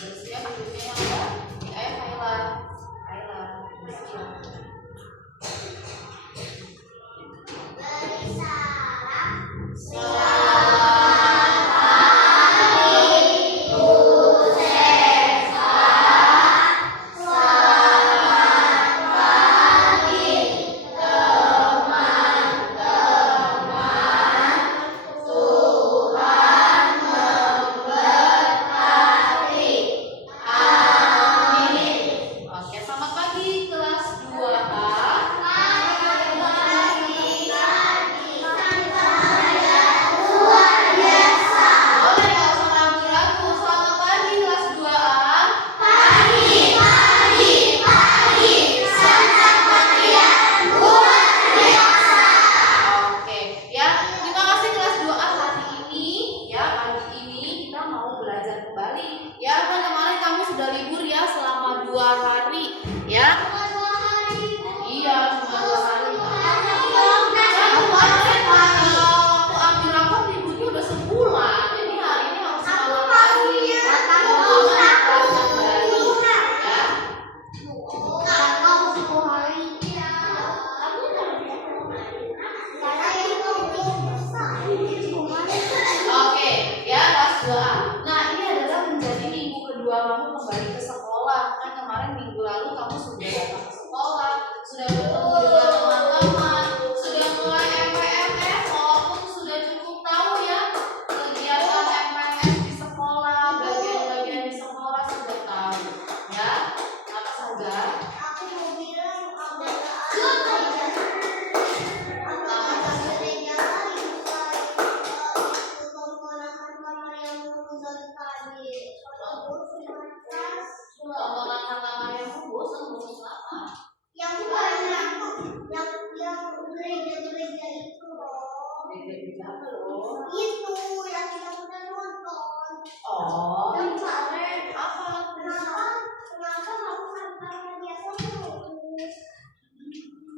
Bersiap ibunya yang ada di ayah Kayla. Bersiap.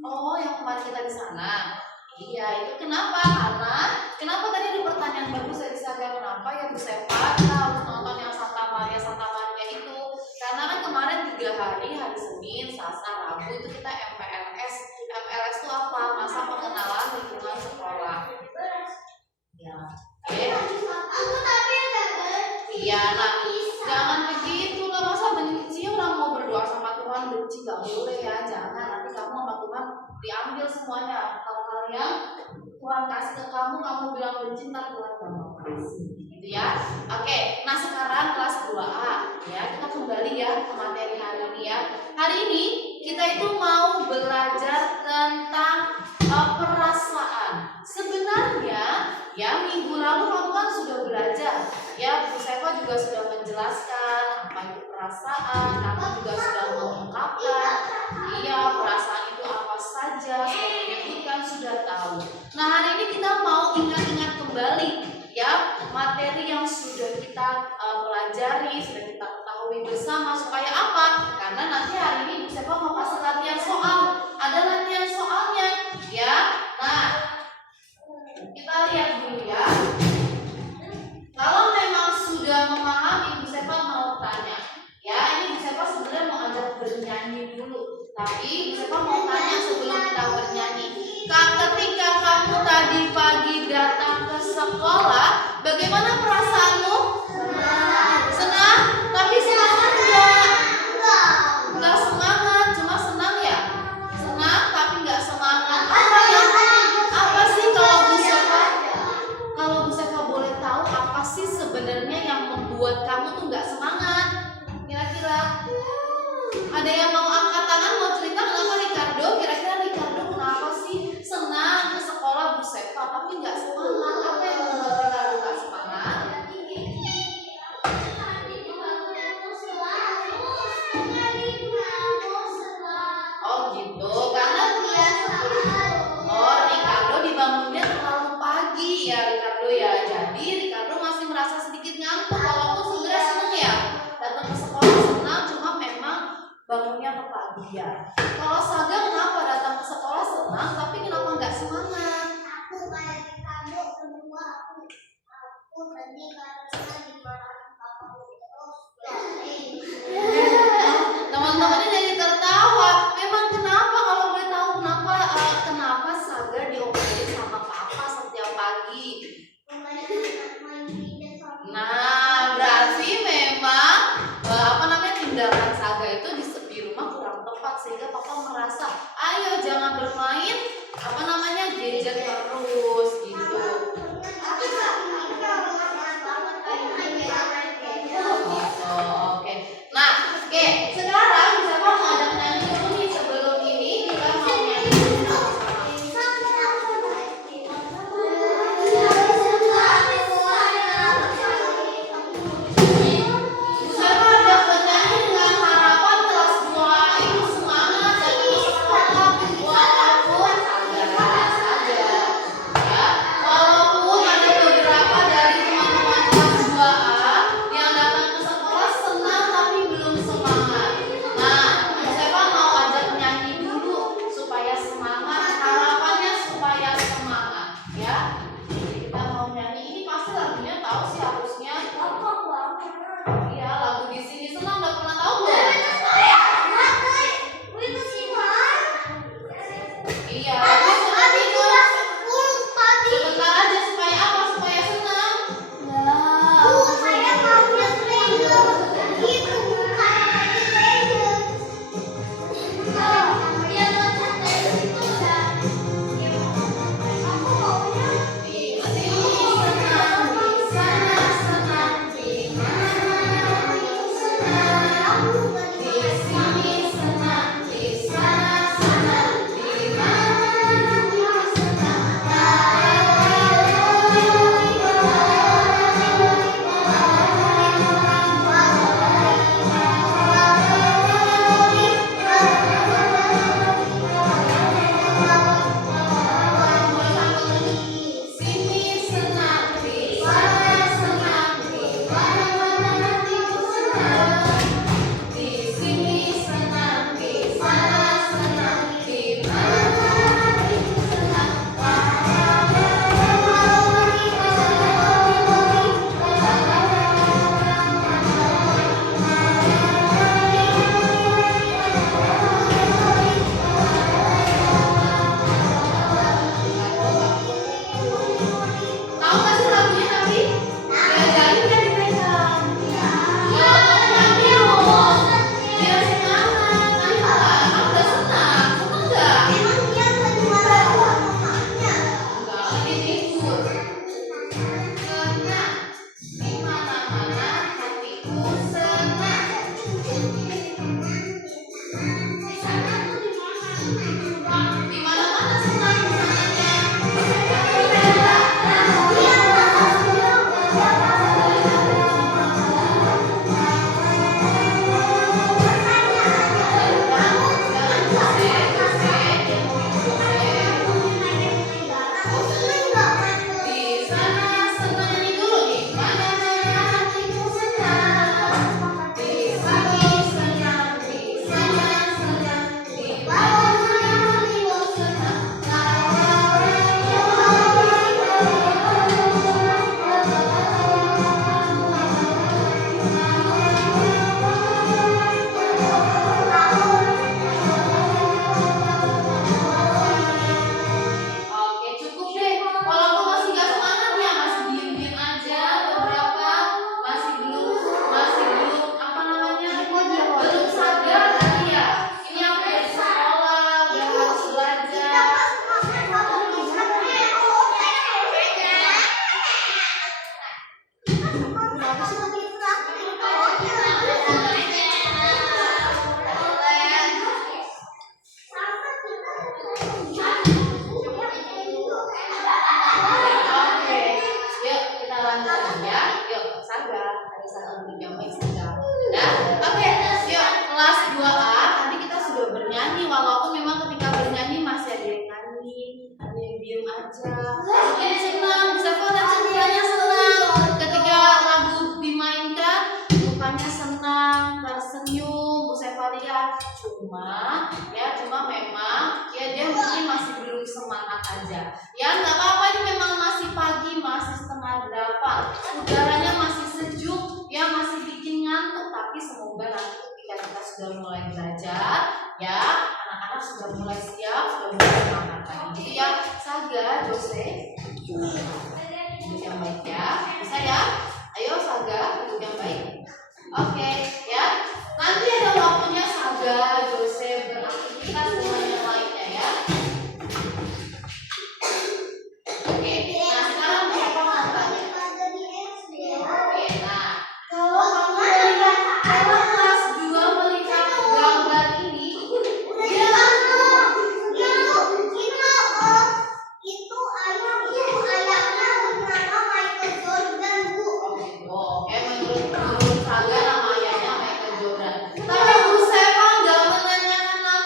Oh, yang kemarin kita di sana. Iya, itu kenapa? Kenapa tadi ada pertanyaan bagus dari saya, kenapa ya Bu Sepa kita harus nonton yang Santa Maria itu? Karena kan kemarin 3 hari Senin, Selasa, Rabu itu kita MPLS. MPLS itu apa? Masa pengenalan lingkungan sekolah. Ya. Iya, nah jangan begitu lah, masa benci orang mau berdoa sama Tuhan benci gak boleh ya, jangan, nanti kamu sama Tuhan diambil semuanya. Hal-hal yang Tuhan kasih ke kamu bilang benci, ntar Tuhan gak mau kasih gitu ya. Oke, nah sekarang kelas 2A ya, kita kembali ya ke materi hari ini ya. Hari ini kita itu mau belajar tentang perasaan. Sebenarnya ya minggu lalu kamu kan sudah belajar ya, Bu Sefa juga sudah menjelaskan apa itu perasaan, kamu juga sudah mengungkapkan iya perasaan itu apa saja, sudah menyebutkan, sudah tahu. Nah hari ini kita mau ingat-ingat kembali ya materi yang sudah kita pelajari, sudah kita ketahui bersama, supaya apa? Karena nanti hari ini Bu Sefa mau kasih latihan soal, ada latihan soalnya ya. Nah kita lihat dulu ya. Kalau memang sudah memahami, Bu Sefa mau tanya. Ya, ini Bu Sefa sebenarnya mau ajak bernyanyi dulu. Tapi Bu Sefa mau tanya sebelum kita bernyanyi. Ketika kamu tadi pagi datang ke sekolah, bagaimana perasaanmu? Senang? Tapi semangat enggak? Enggak semangat, cuma senang ya? Senang tapi enggak semangat. Apa sih kalau Bu Sefa? Kalau Bu Sefa boleh tahu apa sih sebenarnya yang membuat kamu tuh nggak semangat? Kira-kira ada yang mau angkat tangan, mau cerita kenapa Ricardo? Kira-kira Ricardo kenapa sih senang ke sekolah Bu Sefa tapi nggak semangat? Apa yang membuat Ricardo nggak semangat? Oh gitu, karena Ricardo dibangunnya terlalu pagi ya Ricardo ya. Jadi Ricardo masih merasa sedikit ngantuk, walaupun sebenarnya senang ya datang ke sekolah, senang, cuma memang bangunnya kepagian. Kalau Saga kenapa datang ke sekolah senang tapi kenapa nggak semangat? Iya, bagus seperti itu. Sebentar aja supaya apa? Supaya senang. Saya maunya trailer. Itu bukan trailer. Dia nonton trailer itu kan. Aku maunya Di sini senang, di sana senang, di mana senang. Di sini senang, di sana senang, di mana sini senang, di sana senang, di mana senang. Di sini senang, di sana senang, di mana tahu nggak sih lagunya tapi diajarin kan di TK. Ya, nanti dong. Biar semangat. Nanti kan udah senang. Senang nggak? emang dia kedua lagu apa maknya? Enggak, lagi tidur. Senang. Di mana-mana hatiku senang. Di mana-mana senang senangnya. Di sana senang nyanyi dulu. Di mana-mana hatiku senang. Di sini senang, di sana senang, di mana-mana hatiku senang. Oke, cukup deh. Walaupun masih gak semangat ya, masih diem-diem aja. Beberapa masih belum apa namanya? Belum sadar tadi ya. Ini aku dari sekolah, udah harus belajar. Oke, yuk kita lanjut ya. Yuk, Saga. Tadi Saga beli jamai Saga. Ya, oke. Yuk, kelas 2A. Tadi kita sudah bernyanyi. Walaupun memang ketika bernyanyi masih ada yang nyanyi, ada yang diem aja. Mungkin senang, bisa lihat semuanya senang. Ketika lagu dimainkan, mukanya senang, tersenyum, Bu Sevalia. Cuma memang ya dia mungkin masih belum semangat aja. Ya nggak apa-apa, ini memang masih pagi, masih 7:30. Udaranya masih sejuk, ya masih bikin ngantuk. Tapi semoga nanti ketika kita sudah mulai belajar, ya anak-anak sudah mulai siap, sudah mulai semangat lagi. Gitu ya, Saga, Jose, duduk yang baik ya, bisa ya? Ayo Saga, duduk yang baik. Oke, ya. Nanti ada waktunya Saga, Jose beraktivitas dengan yang lainnya ya. Oke, nah sekarang siapa mau tanya? Oke, nah kalau kamu melihat, kalau kelas 2 melihat gambar ini, dia Itu ayahnya bernama Michael Jordan, Bu. oke, menurut Saga nama ayahnya Michael Jordan. Tapi Bu Seva nggak menanyakan nama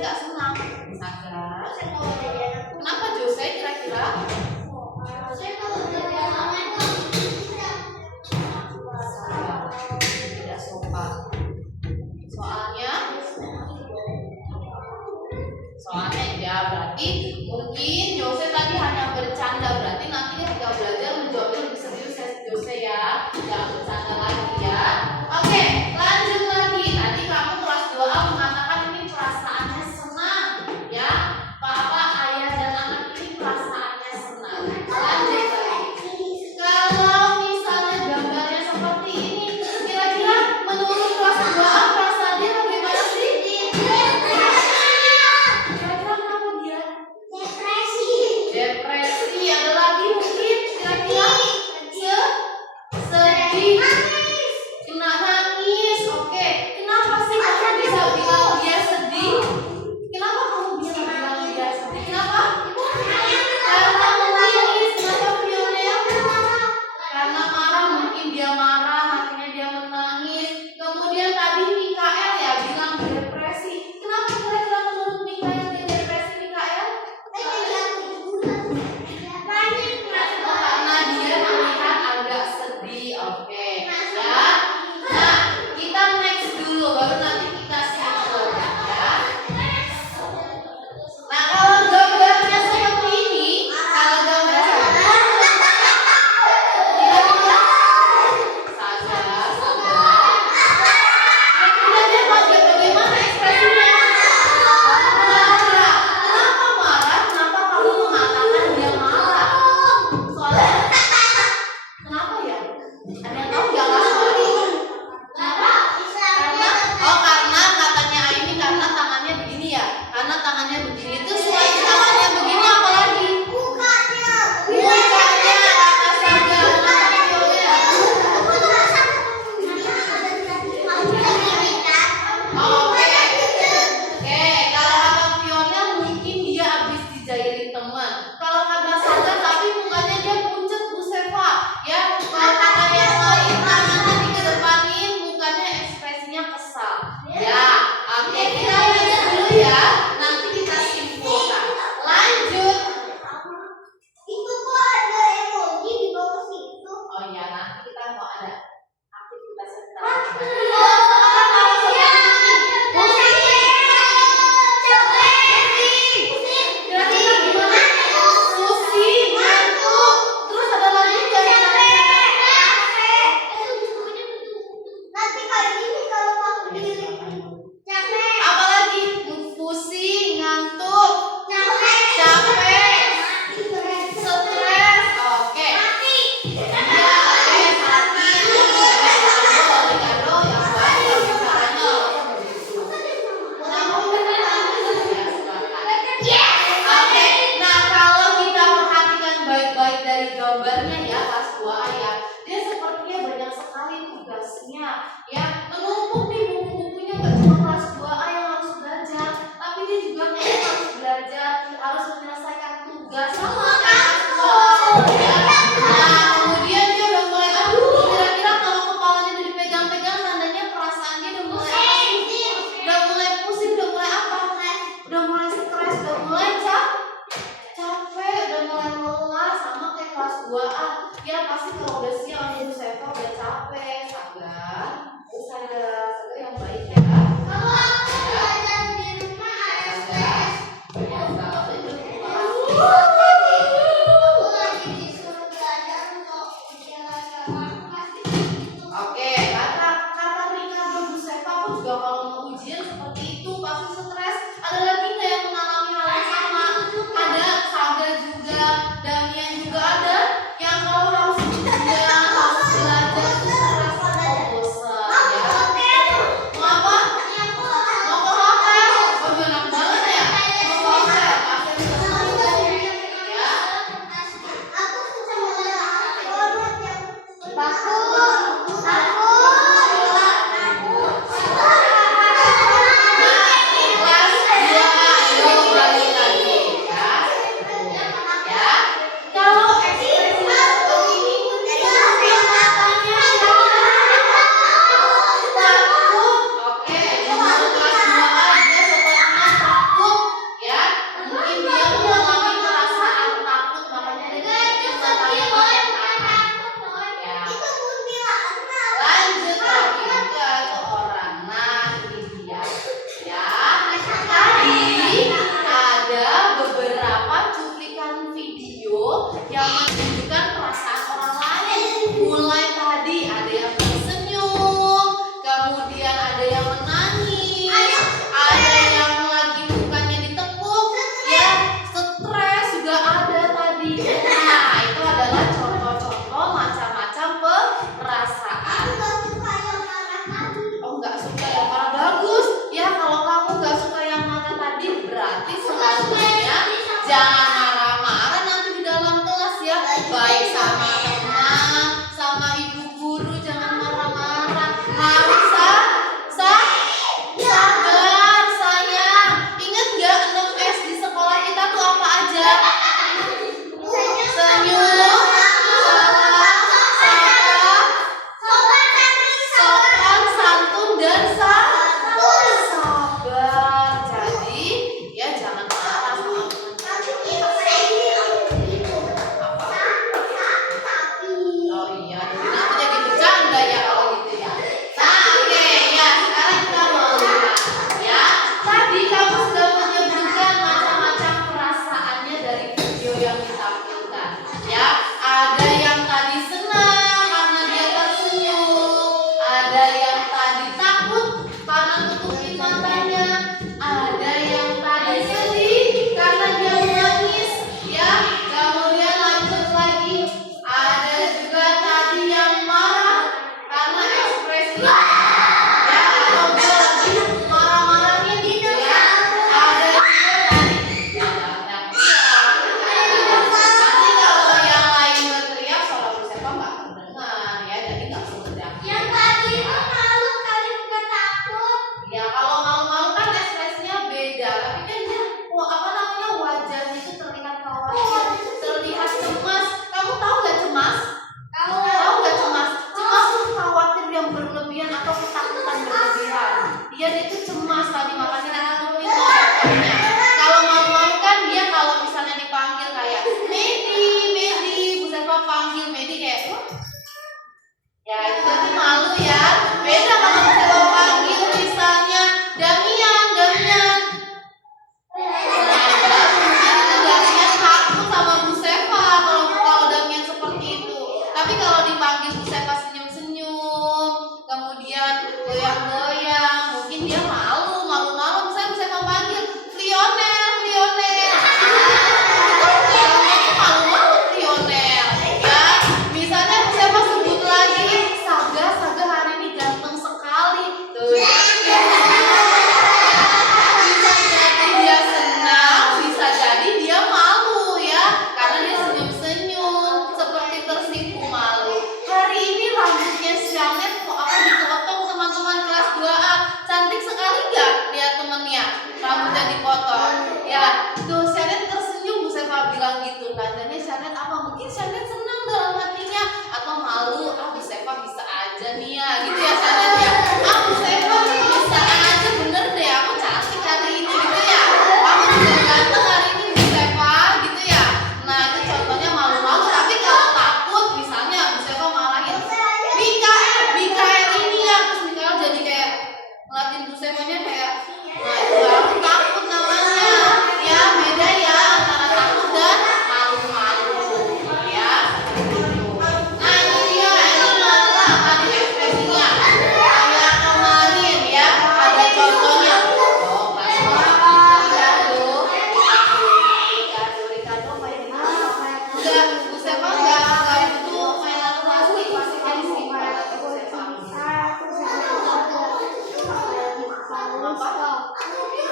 nggak senang. Saga. Kenapa Jose kira-kira? Tidak sopan. Soalnya ya berarti mungkin Jose tadi hanya bercanda, berarti nanti ketika belajar menjawabnya lebih serius ya Jose ya, jangan bercanda lagi ya. Oke, lanjut lagi. Tadi kamu kelas 2A mengatakan ini perasaannya senang ya, Papa, ayah dan anak ini perasaannya senang. Lanjut lagi. Kalau misalnya gambarnya seperti ini, kira-kira menurut kelas 2A perasaannya bagaimana sih? Kira-kira kenapa dia? Depresi.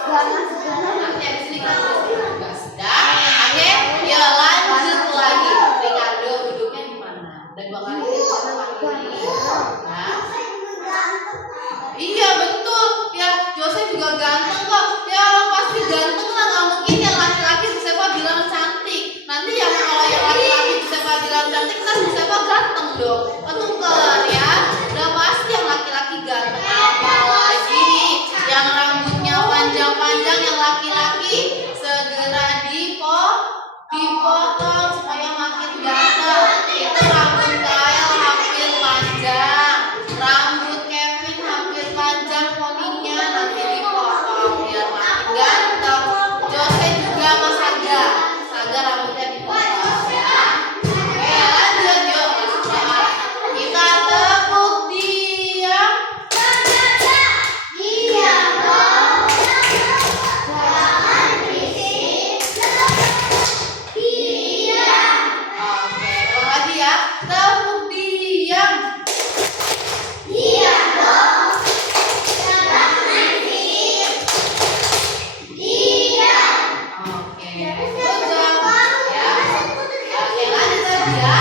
Nanti habis ini kan juga sudah. Oke, ya lanjut lagi. Ricardo duduknya di mana? Dan dua kali kita panggil ini. Nah, iya betul. Ya, Jose juga ganteng kok. Ya orang pasti ganteng lah. Nggak mungkin yang laki-laki bisa bilang cantik. Nanti ya kalau yang laki-laki bisa bilang cantik, kan bisa ganteng dong. Betul ya. Udah pasti yang laki-laki ganteng. Apalagi nih, yang rambutnya panjang-panjang yang laki-laki segera dipotong supaya makin ganteng. Itu rambut Kyle hampir panjang, rambut Kevin hampir panjang, poninya nanti dipotong biar makin ganteng. Jose juga sama Saga rambutnya dipotong ya. Oke lanjut yuk, kita tepuk diam. Oke, ulang lagi ya. Tepuk diam. Oke, good job. Ya. Oke, lanjut lagi ya.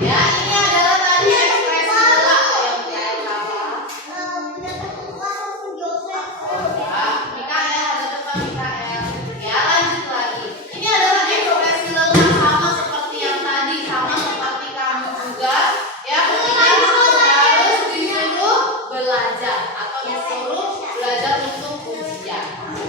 Ya, ini adalah tadi ekspresi gelak yang kita ya, Mikael, ada depan Mikael. Ya, lanjut lagi. Ini adalah ekspresi lelah sama seperti yang tadi, sama seperti kamu juga. Ya, ketika harus disuruh belajar atau disuruh belajar untuk ujian.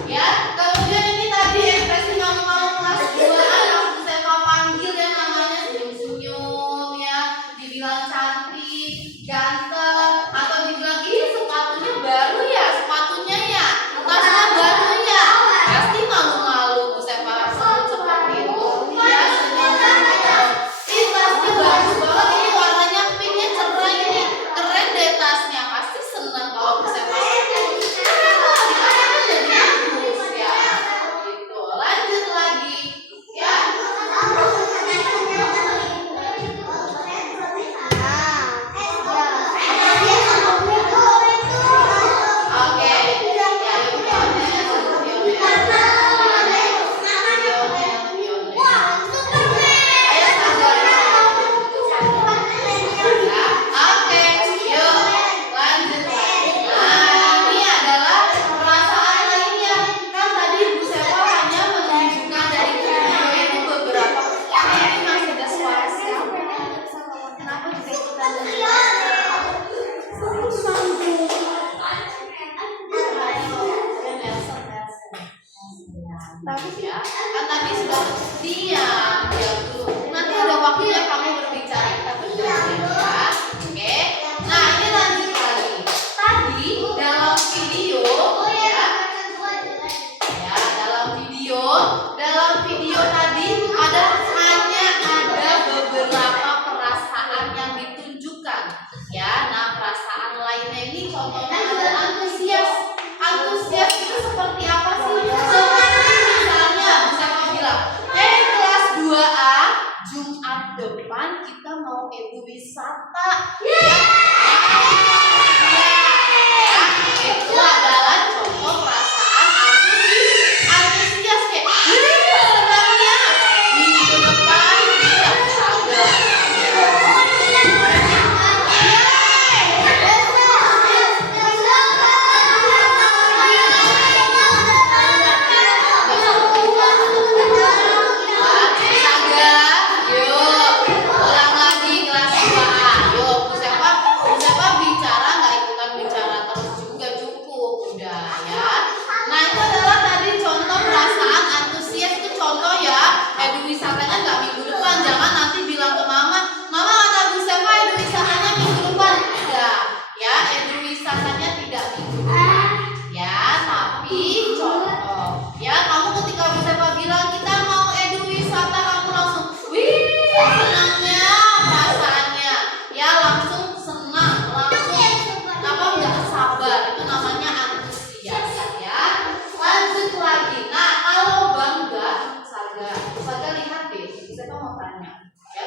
Ya, kemudian ini tadi ekspresi kamu kelas 2 yang saya panggil ya namanya senyum-senyum ya, dibilang cantik, ganteng, atau dibilang ih sepatunya baru ya, sepatunya ya, tasnya baru ya, pasti malu-malu saya sebut seperti itu. Ya senyum-senyum, ih tasnya bagus banget, ini warnanya pinknya cerah ini, keren deh tasnya, pasti senang kalau saya lanjut lagi ya. Oke. Oke, yuk lanjut lagi. Nah, ini adalah perasaan lainnya. Kan tadi Bu Sepa hanya menunjukkan dari video itu beberapa. Ini masih ada suara siapa? Kenapa juga ikutan tapi ya, kan tadi sudah diam dulu. Nanti ada waktunya kamu berbicara, kita berbicara ya. Oke. Nah ini lanjut lagi. Tadi dalam video ya, dalam video tadi hanya ada beberapa perasaan yang ditunjukkan. Ya, nah perasaan lainnya ini contohnya adalah antusias. Antusias itu seperti apa sih? Seperti misalnya bisa kamu bilang, kelas 2A Jumat depan kita mau wisata. Itu adalah contoh perasaan antusias kayak senangnya minggu depan kita wisata. Wisatanya nggak minggu depan, jangan nanti bilang ke mama kata Bu Sepa wisatanya minggu depan. Tidak, ya wisatanya tidak minggu depan. Ya, tapi contoh, ya kamu ketika Bu Sepa bilang kita mau wisata, kamu langsung, wih senangnya perasaannya, ya langsung senang, langsung apa nggak sabar, itu namanya antusias ya. Lanjut lagi, nah kalau bangga Saga lihat deh, siapa mau tanya? Ya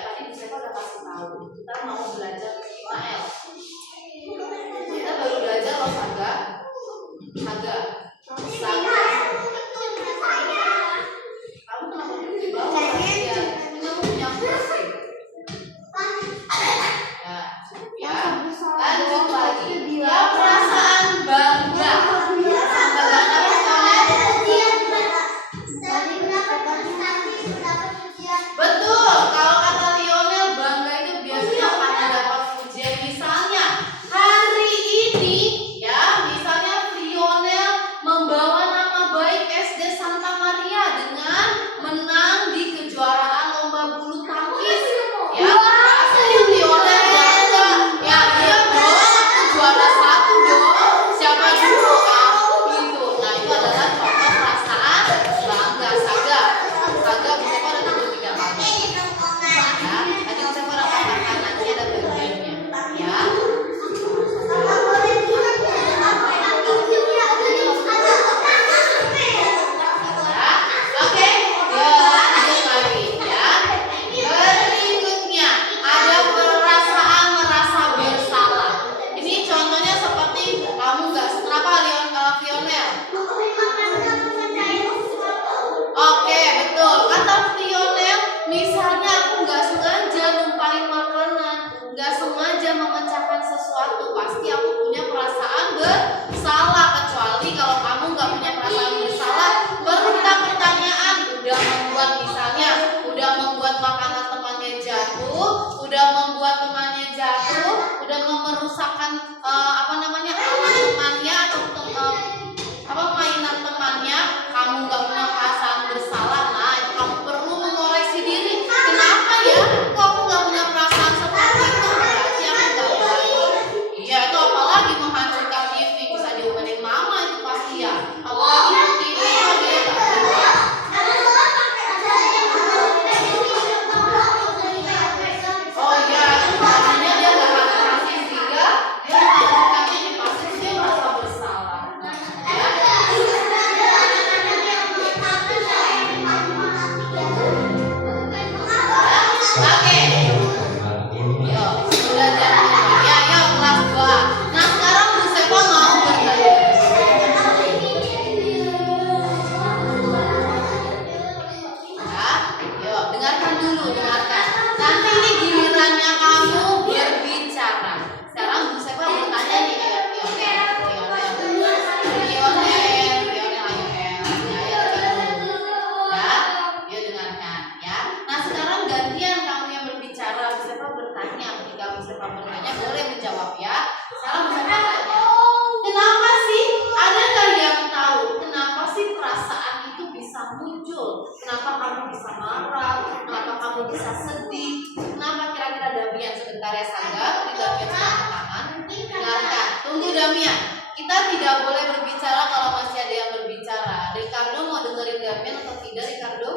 muncul? Kenapa kamu bisa marah? Kenapa kamu bisa sedih? Kenapa kira-kira Damian? Sebentar ya Saga, tadi Damian sudah tangan. Dengarkan, tunggu Damian. Kita tidak boleh berbicara kalau masih ada yang berbicara. Ricardo mau dengerin Damian atau tidak, Ricardo?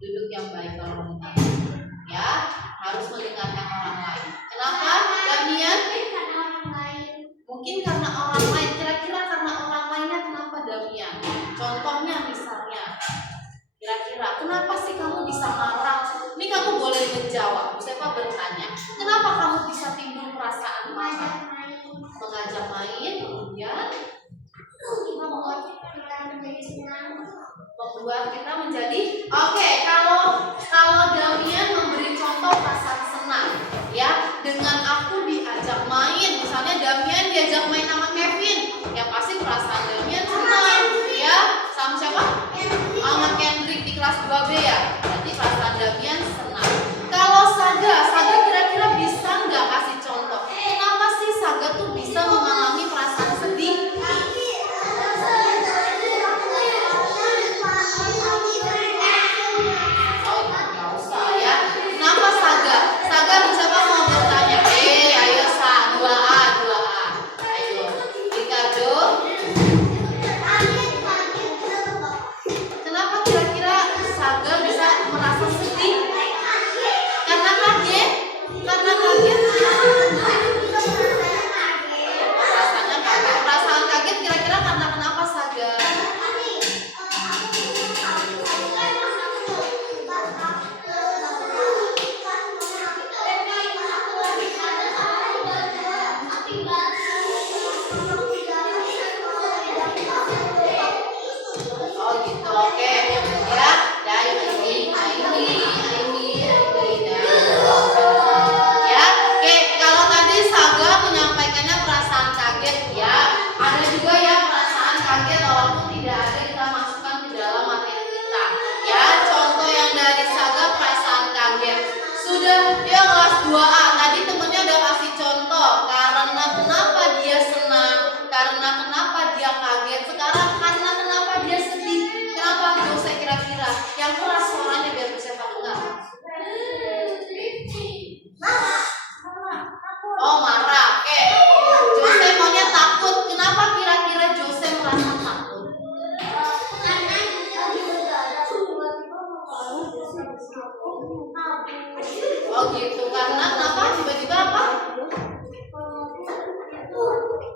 Duduk yang baik kalau mendengar. Ya, harus mendengarkan orang lain. Kenapa, Damian? Mungkin karena orang lain. Kira-kira karena orang lainnya kenapa, Damian? Contohnya misalnya, kira-kira kenapa sih kamu bisa marah? Ini kamu boleh menjawab. Siapa bertanya? Kenapa kamu bisa timbul perasaan marah? Mengajak main, kemudian membuat kita menjadi oke. Kalau Damian memberi contoh perasaan senang, ya, dengan aku diajak main, misalnya Damian diajak main sama Kevin, ya pasti perasaan Damian senang, ya, sama siapa? Sama Kendrick di kelas 2B ya, berarti perasaan Damian senang. Kalau Saga kira-kira bisa nggak kasih contoh? Kenapa sih Saga tuh bisa mengalami perasaan sedih? Saga siapa mau bertanya? Ayo Sa, 2A. Ayo, Ricardo. Kenapa kira-kira Saga bisa merasa sedih? Karena kaget? Karena kaget? Rasanya kaget. Perasaan kaget kira-kira karena kenapa Saga? Oh gitu, oke. Ya, dari ini. Ya, oke. Kalau tadi Saga menyampaikannya perasaan kaget, ya. Ada juga ya perasaan kaget walaupun tidak ada kita masukkan di dalam materi kita. Ya, contoh yang dari Saga perasaan kaget. Sudah dia kelas 2A. Tadi temennya udah kasih contoh karena kenapa dia senang, karena kenapa dia kaget. Sekarang karena kenapa dia sedih. Kenapa Jose kira-kira? Yang keras suaranya biar bisa dengar. Oh marah, oke. Jose maunya takut. Kenapa kira-kira Jose merasa takut? Oh gitu, karena kenapa? Tiba-tiba apa?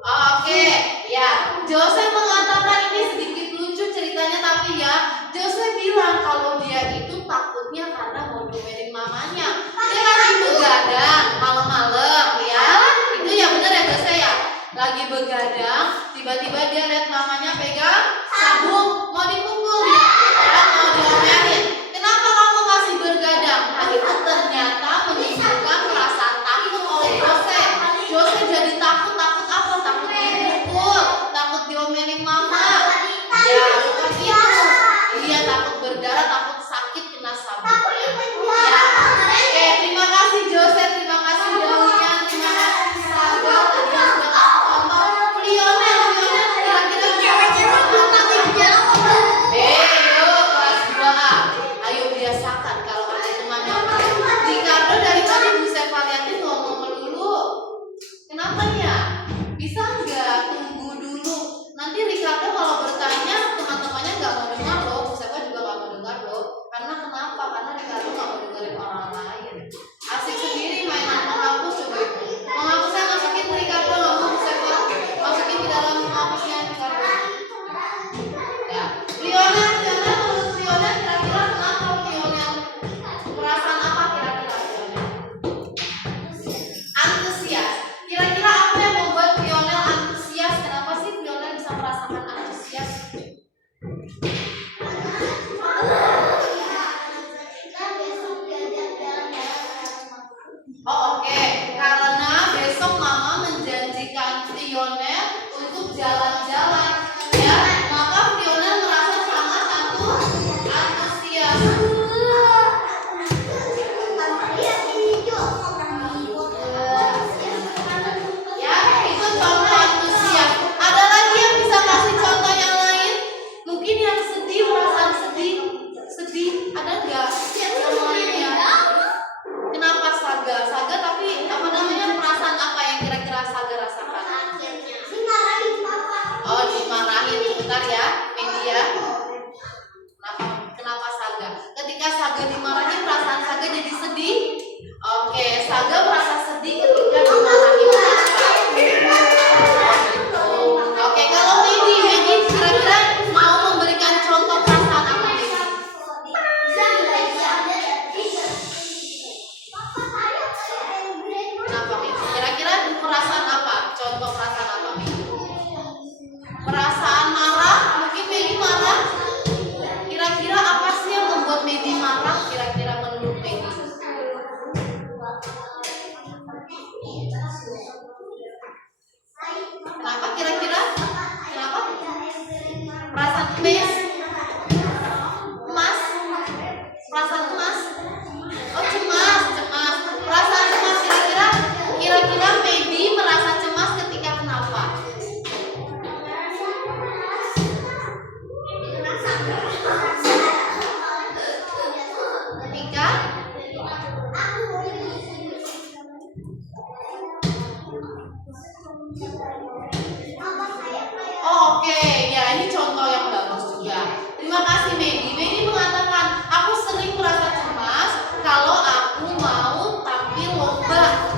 Oke, ya. Jose mengatakan ini sedikit lucu ceritanya, tapi ya Jose bilang kalau dia itu takutnya karena mau diomelin mamanya. Dia lagi begadang malam-malam, ya. Itu ya benar ya Jose ya. Lagi begadang, tiba-tiba dia lihat mamanya pegang sabuk mau dipukul, ya, mau diomelin. Kenapa kamu masih bergadang? Nah, itu ternyata menimbulkan perasaan takut oleh Jose. Jose jadi takut apa? Takut dipukul, takut diomelin mama. Ya, seperti itu. Dia takut berdarah, takut sakit kena sabuk. Ya. Oke, terima kasih Jose, terima kasih Damian, terima kasih Saga. Tadi yang sudah kasih contoh. Lionel kira-kira yuk kelas 2A. Ayo biasakan kalau ada temannya. Ricardo dari tadi Bu Seva liatin ngomong melulu. Kenapa ya? Bisa nggak tunggu dulu? Nanti Ricardo kalau bertanya teman-temannya nggak mau dengar loh. Bu Seva juga nggak mau dengar loh. Karena kenapa? Karena Ricardo nggak mau dengerin orang lain. Asik sendiri mainan menghapus coba itu. Menghapusnya masukin Ricardo, nggak mau Bu Seva. Masukin ke dalam menghapusnya Ricardo. Ya, Lionel menurut Lionel kira-kira kenapa Lionel? Perasaan apa kira-kira Lionel? Antusias. Kira-kira apa yang membuat Lionel antusias? Kenapa sih Lionel bisa merasakan antusias? Oh oke. Karena besok mama menjanjikan Lionel untuk jalan-jalan, ya, maka Lionel merasa sangat antusias. Ya, itu contoh antusias. Ada lagi yang bisa kasih contoh yang lain? Mungkin yang sedih, perasaan sedih. sedih ada nggak yang lainnya? Kenapa Saga? Saga tapi apa namanya, perasaan apa yang kira-kira Saga rasakan? Dimarahin papa. Oh, dimarahin. Bentar ya, media. Kenapa Saga? Ketika Saga dimarahin, perasaan Saga jadi sedih. Oke, Saga merasa sedih ketika dimarahin. Oke, kalau Medi kira-kira mau memberikan contoh perasaan apa Medi? Kenapa Medi? Kira-kira perasaan apa? Contoh perasaan apa Medi? Perasaan marah? Mungkin Medi marah? Kira-kira apa sih yang membuat Medi marah? Kira-kira menurut Medi? Kenapa kira-kira? Kenapa? Perasaan cemas? Perasaan cemas? Oh, cemas. Perasaan cemas kira-kira Medi merasa cemas ketika kenapa? Ketika oke, ya ini contoh yang bagus juga. Terima kasih Medi. Medi mengatakan, aku sering merasa cemas kalau aku mau tampil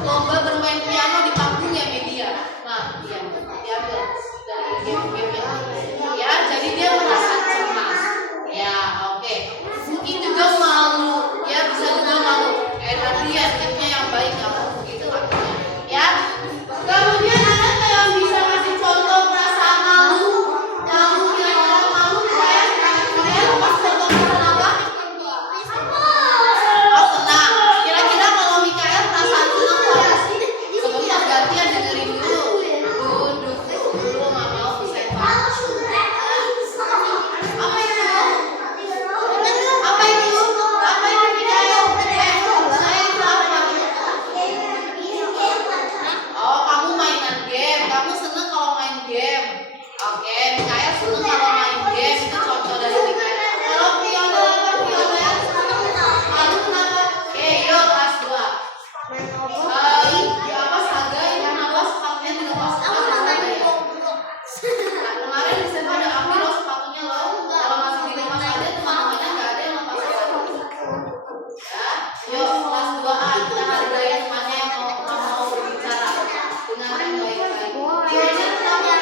lomba bermain piano di panggung ya Media. Nah, iya, diambil dari game-game yang ya, jadi dia merasa cemas. Ya, oke. Mungkin juga malu, ya bisa juga malu. Dia tipnya yang baik, nggak mau begitu artinya. Ya. Kemudian ada nggak yang bisa kasih contoh perasaan malu? Kira-kira malu kayak pas contoh perasaan apa? Oh, senang. Kira-kira kalau Mikael perasaan senang apa? Sebentar, gantian dengerin dulu. Dulu nggak mau bisa apa itu? Apa itu Mikael? Saya itu apa? Oh, kamu mainan game. Kamu seneng kalau main game. Oke, Mikael seneng kalau main game. Itu contoh dari Mikael. Kalau Fiona apa? Lalu kenapa? Oke, yuk kelas 2. Apa Saga ini kenapa sepatunya tidak pas Saga ya? Nah, kemarin di sana ada ambil loh sepatunya loh. Kalau masih di rumah saja teman-temannya nggak ada yang lepas sepatu. Ya, yuk kelas 2A kita hargai temannya yang mau berbicara dengan yang baik-baik. Fiona kenapa ya?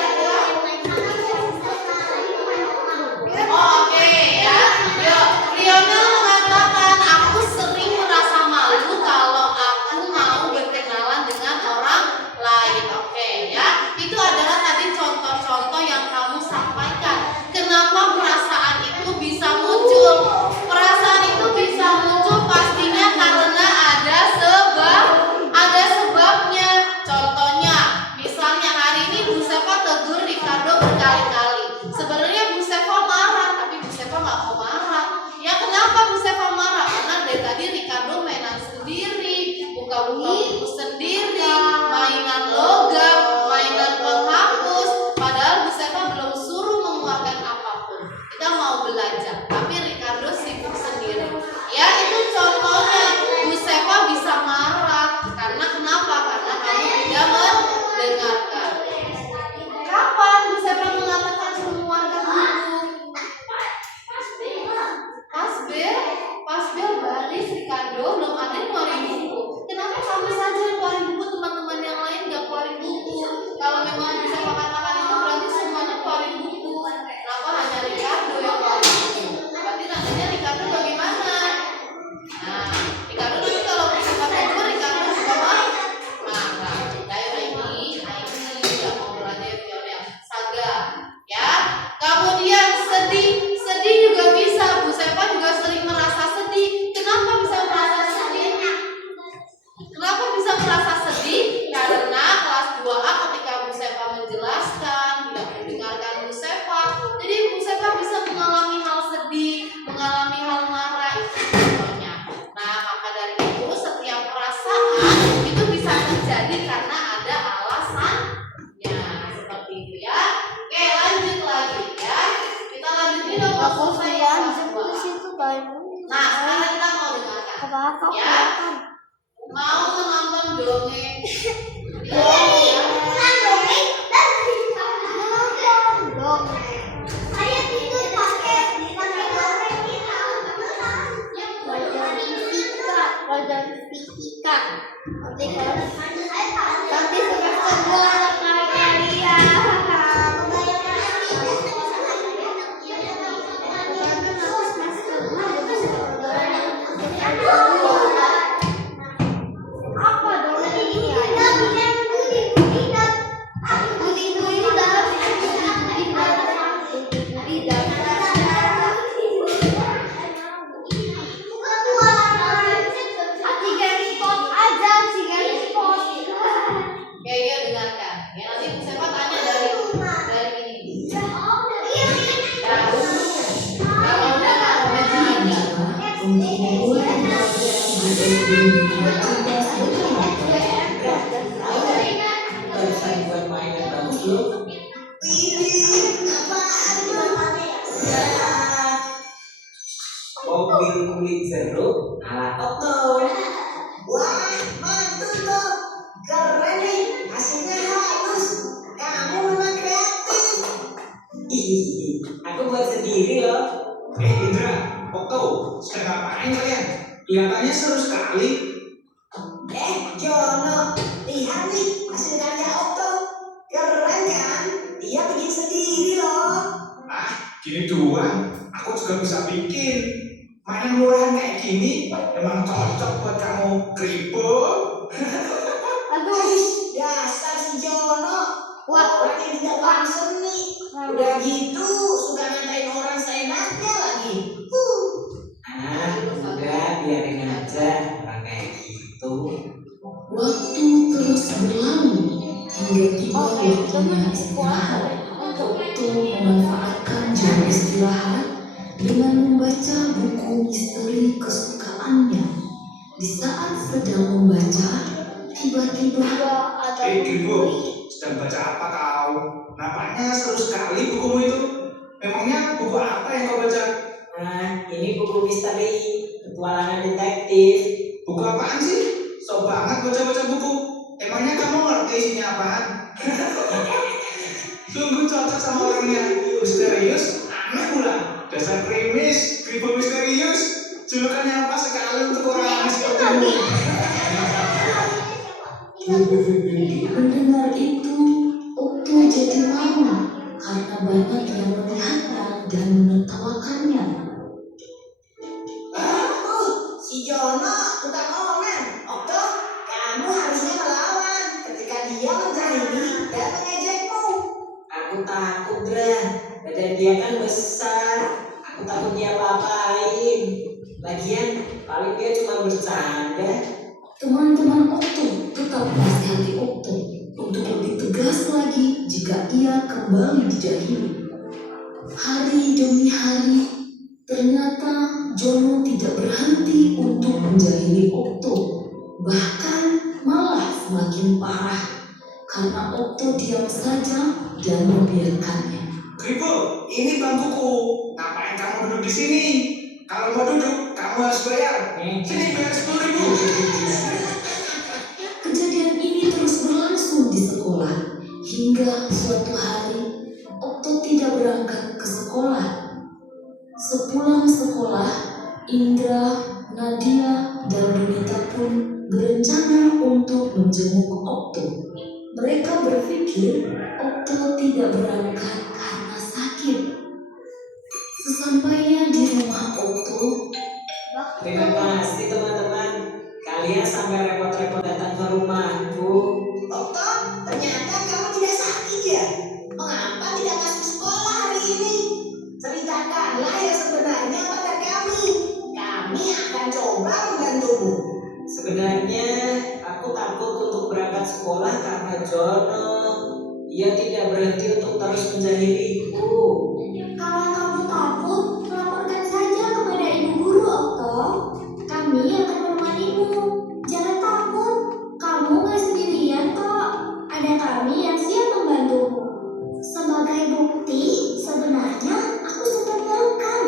Oh, oke ya. Yuk, Fiona mengatakan aku sering merasa malu kalau aku mau berkenalan dengan orang lain. Oke ya. Itu adalah tadi contoh-contoh yang kamu sampaikan. Kenapa perasaan itu bisa muncul? Perasaan itu bisa muncul pastinya karena ada sebabnya. Contohnya, misalnya hari ini Bu Sepa tegur Ricardo berkali-kali. Sebenarnya Bu Sepa marah, tapi Bu Sepa nggak mau marah. Ya kenapa Bu Sepa marah? Karena dari tadi Ricardo mainan sendiri, buka-buka buku sendiri, mainan logam, mainan penghapus. Padahal Bu Sepa belum suruh mengeluarkan apapun. Kita mau belajar, tapi Ricardo sibuk sendiri. Ya itu contohnya. Bu Sepa bisa marah karena kenapa? Karena kamu tidak mendengarkan. Kapan Bu Sepa mengatakan suruh mengeluarkan buku? Pas bel baris Ricardo belum ada yang keluarin buku. Kenapa kamu saja yang keluarin buku, teman-teman yang lain nggak keluarin buku? Kalau memang bisa katakan itu berarti semuanya keluarin buku. Kenapa hanya Ricardo yang keluarin buku? Berarti nantinya Ricardo bagaimana? Nah, Ricardo nanti kalau bisa tegur Ricardo juga marah. Ini nggak mau belajar Fiona. Saga, ya. Kemudian sedih juga bisa. Bu Sepa juga sering merasa sedih. Kenapa bisa merasa sedih? Karena kelas 2A ketika Bu Sepa menjelaskan tidak mendengarkan Bu Sepa. Jadi Bu Sepa bisa mengalami hal sedih, mengalami hal marah itu contohnya. Nah, maka dari itu setiap perasaan itu bisa terjadi karena ada alasannya. Seperti itu ya. Oke, lanjut lagi ya. Kita lanjutin dong. Nah, sekarang kita mau dengarkan. Ya, mau menonton dongeng. Nanti semester 2 Ya, iya dengarkan. Ya, nanti Bu Sepa tanya dari ini. Ya, kalau udah nggak mau nanya. Untuk membuat pelajaran dengan cerdas dan barusan buat mainan bagus loh. Mobil kulit jeruk ala Otto. Wah, mantul tuh. Keren nih, hasilnya halus. Kamu memang kreatif. Ih, aku buat sendiri loh. Indra, Okto, sedang ngapain kalian? Kelihatannya seru sekali. Jono, lihat nih hasil karya Otto. Keren kan? Dia bikin sendiri loh. Gini doang, aku juga bisa bikin. Mainan murahan kayak gini memang cocok buat kamu, Kribo. Dasar si Jono. Orang yang tidak paham seni. Udah gitu, suka ngatain orang seenaknya lagi. Udah biarin aja orang kayak gitu. Waktu terus berlalu hingga tiba waktunya istirahat. Otto memanfaatkan jam istirahat dengan membaca buku misteri kesukaannya. Di saat sedang membaca, tiba-tiba Kribo, sedang baca apa kau? Nampaknya seru sekali bukumu itu. Memangnya buku apa yang kau baca? Ini buku misteri petualangan detektif. Buku apaan sih? Sok banget baca-baca buku. Emangnya kamu ngerti isinya apaan? Sungguh cocok sama orangnya. Misterius, aneh pula. Dasar krimis, Kribo misterius. Julukannya apa sekali untuk orang sepertimu. mendengar itu, Otto jadi malu karena banyak yang melihatnya dan menertawakannya. Si Jono tukang omen. Otto, kamu harusnya melawan ketika dia menjahili dan mengejekmu. Aku takut, Dra. Badan dia kan besar. Aku takut dia apa-apain. Lagian, paling dia cuma bercanda. Teman-teman Otto tetap menasihati Otto untuk lebih tegas lagi jika ia kembali dijahili. Hari demi hari, ternyata Jono tidak berhenti untuk menjahili Otto. Bahkan malah semakin parah karena Otto diam saja dan membiarkannya. Kribo, ini bangkuku. Ngapain kamu duduk di sini? Kalau mau duduk, kamu harus bayar. Sini bayar 10.000. Kejadian ini terus berlangsung di sekolah hingga suatu hari Otto tidak berangkat ke sekolah. Sepulang sekolah, Indra, Nadia, dan Donita pun berencana untuk menjenguk Otto. Mereka berpikir Otto tidak berangkat karena sakit. Sesampainya di rumah Otto, Terima kasih teman-teman. Kalian sampai repot-repot datang ke rumahku. Otto, ternyata kamu tidak sakit ya? Mengapa tidak masuk sekolah hari ini? Ceritakanlah yang sebenarnya pada kami. Kami akan coba membantumu. Sebenarnya aku takut untuk berangkat sekolah karena Jono. Ia tidak berhenti untuk terus menjahiliku. Kalau kamu takut, laporkan saja kepada ibu guru, Otto. Kami akan menemanimu. Jangan takut, kamu gak sendirian kok. Ada kami yang siap membantumu. Sebagai bukti, sebenarnya aku sempat makan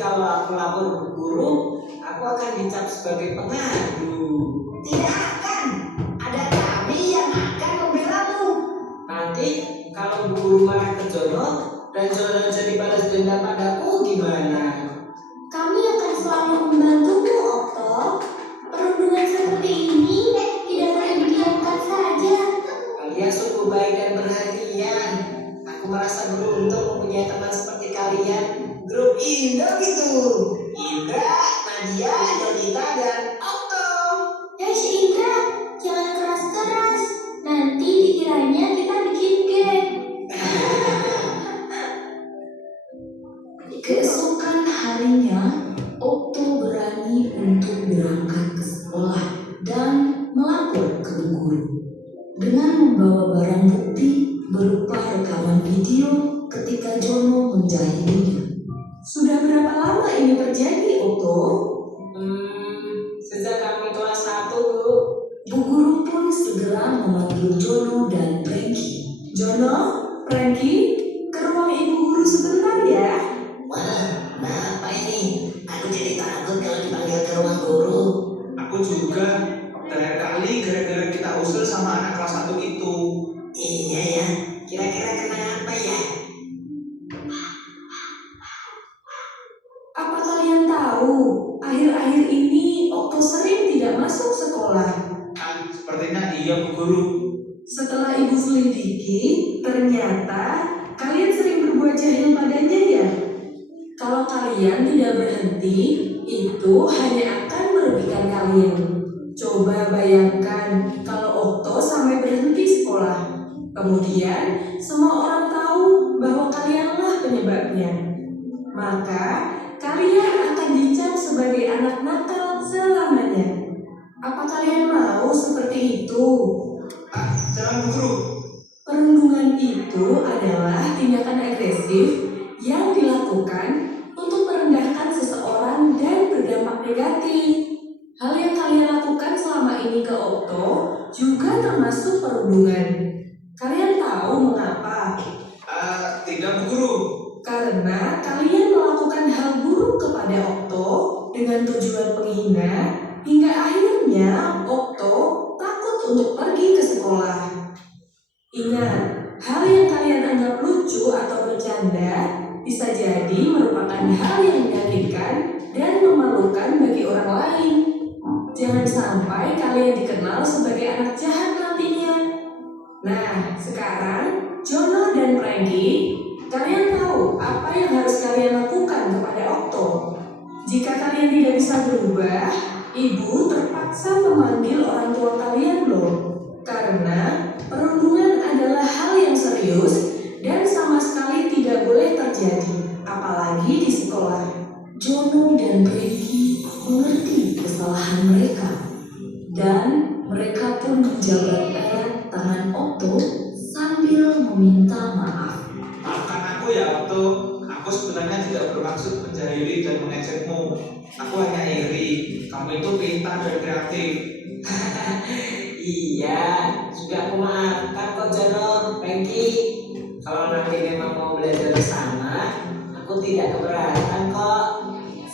kalau aku lapor ke guru, aku akan dicap sebagai pengadu. Tidak akan. Ada kami yang akan membelamu. Nanti kalau guru marah ke Jono dan Jono jadi balas dendam padaku gimana? Kami akan selalu membantumu, Okto. Perundungan seperti ini tidak boleh didiamkan saja. Kalian sungguh baik dan perhatian. Aku merasa beruntung mempunyai teman seperti kalian. Grup Indo itu. Indra, Nadia, Donita, dan Okto. Indra, jangan keras-keras. Nanti dikiranya kita bikin geng. Keesokan harinya, Okto berani untuk berangkat ke sekolah dan melapor ke guru dengan membawa barang bukti berupa rekaman video ketika Jono menjahilinya. Sudah berapa lama ini terjadi, Okto? Sejak kami kelas 1, Bu. Bu guru pun segera memanggil Jono dan Frankie. Jono, Frankie, ke ruang ibu guru sebentar ya. Wah, kenapa ini? Aku jadi takut kalau dipanggil ke ruang guru. Aku juga. Terakhir kali gara-gara kita usul sama anak kelas 1 itu. Iya ya, kira-kira kenapa ya? Apa kalian tahu, akhir-akhir ini Okto sering tidak masuk sekolah. Sepertinya iya, Bu Guru. Setelah ibu selidiki, ternyata kalian sering berbuat jahil padanya ya. Kalau kalian tidak berhenti, itu hanya akan merugikan kalian. Coba bayangkan kalau Okto sampai berhenti sekolah. Kemudian semua orang tahu bahwa kalianlah penyebabnya. Maka kalian akan dicap sebagai anak nakal selamanya. Apa kalian mau seperti itu? Jangan, Bu Guru. Perundungan itu adalah tindakan agresif yang dilakukan untuk merendahkan seseorang dan berdampak negatif. Hal yang kalian lakukan selama ini ke Okto juga termasuk perundungan. Kalian tahu mengapa? Tidak, Bu Guru. Karena kalian melakukan hal buruk kepada Okto dengan tujuan menghina, hingga akhirnya Okto takut untuk pergi ke sekolah. Ingat, hal yang kalian anggap lucu atau bercanda bisa jadi merupakan hal yang menyakitkan dan memalukan bagi orang lain. Jangan sampai kalian dikenal sebagai anak jahat nantinya. Nah, sekarang Jono dan Frankie, kalian tahu apa yang harus kalian lakukan kepada Okto. Jika kalian tidak bisa berubah, ibu terpaksa memanggil orang tua kalian loh. Karena perundungan adalah hal yang serius dan sama sekali tidak boleh terjadi, apalagi di sekolah. Jono dan Frankie mengerti kesalahan mereka, dan mereka pun menjabat erat tangan Okto sambil meminta maaf. Maafkan aku ya, Okto. Aku sebenarnya tidak bermaksud menjahili dan mengejekmu. Aku hanya iri. Kamu itu pintar dan kreatif. Iya, sudah aku maafkan kok Jono, Frankie. Kalau nanti memang mau belajar bersama, aku tidak keberatan kok.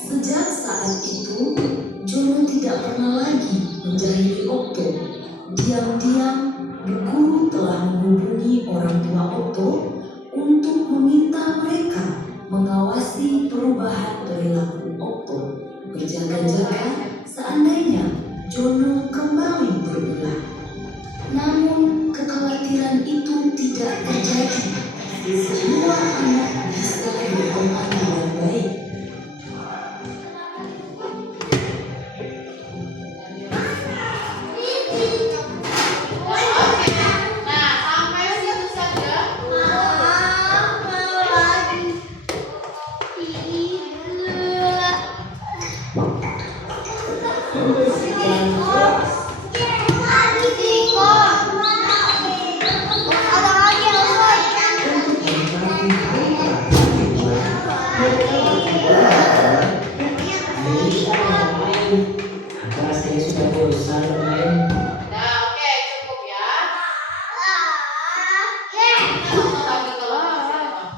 Sejak saat itu, Jono tidak pernah lagi menjahili Okto. Diam-diam, Bu guru telah menghubungi orang tua Okto untuk meminta mereka mengawasi perubahan perilaku Okto, berjaga-jaga seandainya Jono kembali berulah. Namun kekhawatiran itu tidak terjadi. Semua anak bisa berkembang dengan baik. Nah, sampai situ saja. Kelas ini sudah bosan bermain. Nah, oke, cukup ya.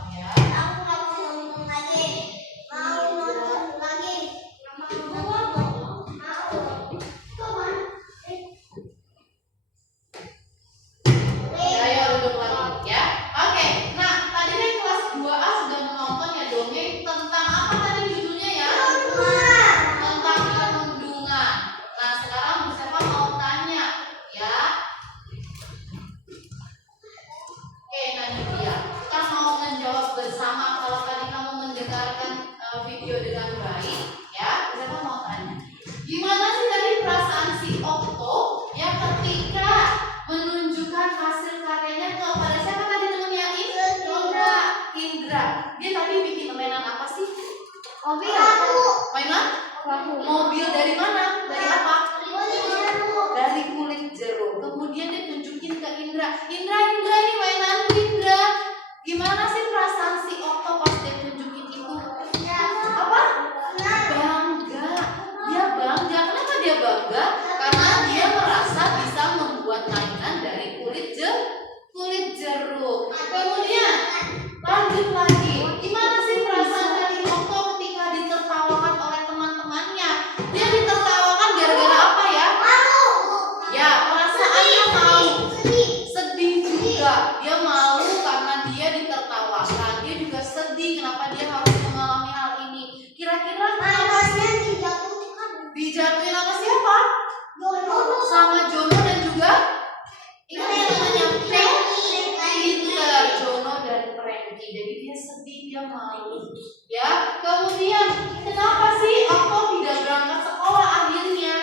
Kita ngomong lagi kelas ya. Mainan? Mobil dari mana? Dari apa? Dari kulit jeruk. Kemudian dia tunjukin ke Indra. Indra ini mainanku Indra. Gimana sih perasaan si Okto pas dia tunjukin itu? Apa? Bangga. Dia bangga. Kenapa dia bangga? Karena dia merasa bisa membuat mainan dari kulit jeruk. Kemudian lanjut lagi. Gimana sih perasaan dari Okto ketika ditertawakan oleh teman-temannya? Dia ditertawakan gara-gara apa ya? Ya, perasaannya malu. Sedih juga. Dia malu karena dia ditertawakan. Dia juga sedih kenapa dia harus mengalami hal ini. Kira-kira kenapa sih? Dijatuhin sama siapa? Sama Jono dan juga ingat yang namanya Peter, Jono dan Frankie. Jadi dia sedih, dia malu. Ya, kemudian kenapa sih Okto tidak berangkat sekolah akhirnya?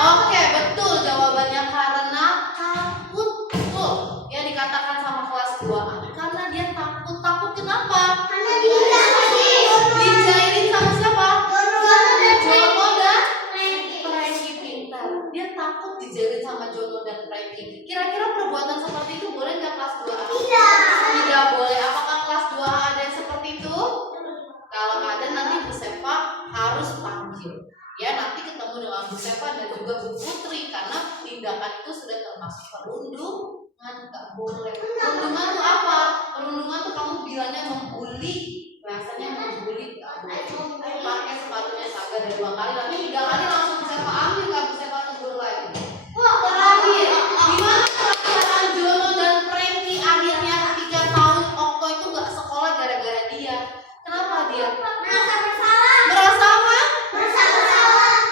Oke, betul jawabannya karena takut. Betul. Ya dikatakan sama kelas 2A. Karena dia takut. Takut kenapa? Dijailin sama siapa? Jono dan Frankie pintar. Dia takut dijailin sama Jono dan Frankie. Kira-kira perbuatan seperti itu boleh nggak kelas 2A? Tidak boleh. Apakah kelas 2A ada yang seperti itu? Kalau ada nanti Bu Sepa harus panggil. Ya nanti ketemu dengan Bu Sepa dan juga Bu Putri karena tindakan itu sudah termasuk perundungan, nggak boleh. Perundungan itu apa? Perundungan itu kamu bilangnya membuli, bahasanya membuli. Pakai sepatunya Saga dari 2 kali, nanti 3 kali langsung Bu Sepa ambil, nggak Bu Sepa tegur lagi. Terakhir, gimana perasaan Jono dan Frankie akhirnya ketika tahun Okto itu nggak sekolah gara-gara dia? Kenapa dia? Merasa apa?